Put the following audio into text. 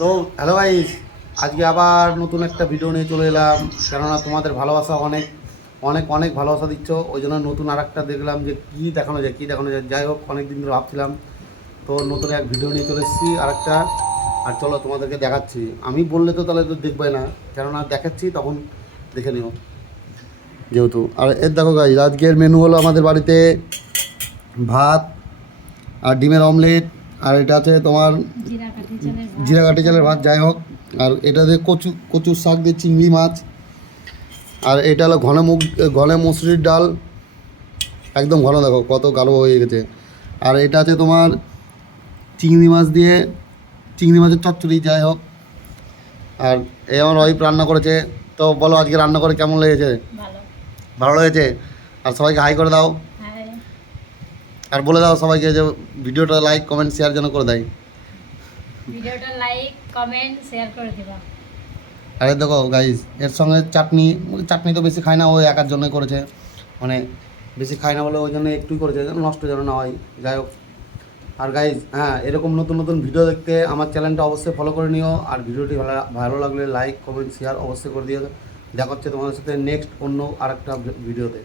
তো hello guys, আজকে আবার নতুন একটা ভিডিও নিয়ে চলে এলাম। কেননা তোমাদের ভালোবাসা অনেক অনেক অনেক ভালোবাসা দিচ্ছ, ওই জন্য নতুন আর একটা দেখলাম যে কী দেখানো যায়। যাই হোক, অনেক দিন ধরে ভাবছিলাম, তো নতুন এক ভিডিও নিয়ে চলে এসেছি আর একটা। আর চলো তোমাদেরকে দেখাচ্ছি। আমি বললে তো তাহলে তো দেখবে না, কেননা দেখাচ্ছি তখন দেখে নিও যেহেতু। আর এর দেখো গাইস, আজকের মেনু হলো আমাদের বাড়িতে ভাত আর ডিমের অমলেট, আর এটা আছে তোমার জিরা কাঠি চালের ভাত। যাই হোক, আর এটাতে কচুর শাক দিয়ে চিংড়ি মাছ, আর এটা হলো ঘন মসুরির ডাল, একদম ঘন, দেখো কত গাঢ় হয়ে গেছে। আর এটা আছে তোমার চিংড়ি মাছ দিয়ে চিংড়ি মাছের চচ্চড়ি। যাই হোক, আর এই আমার ওয়াইফ রান্না করেছে। তো বলো আজকে রান্না করে কেমন লেগেছে? ভালো লেগেছে। আর সবাইকে হাই করে দাও, আর বলে দাও সবাইকে যে ভিডিওটা লাইক কমেন্ট শেয়ার যেন করে দেয়। ভিডিওটা লাইক কমেন্ট শেয়ার করে দিবা। আরে দেখো গাইস, এর সঙ্গে চাটনি তো বেশি খায় না, ওই একার জন্যই করেছে, মানে বেশি খায় না বলে ওই জন্য একটুই করেছে, নষ্ট যেন না হয়। যাই হোক, আর গাইস হ্যাঁ, এরকম নতুন নতুন ভিডিও দেখতে আমার চ্যানেলটা অবশ্যই ফলো করে নিও। আর ভিডিওটি ভালো লাগলে লাইক কমেন্ট শেয়ার অবশ্যই করে দিও। দেখা হচ্ছে তোমাদের সাথে নেক্সট অন্য আরেকটা ভিডিওতে।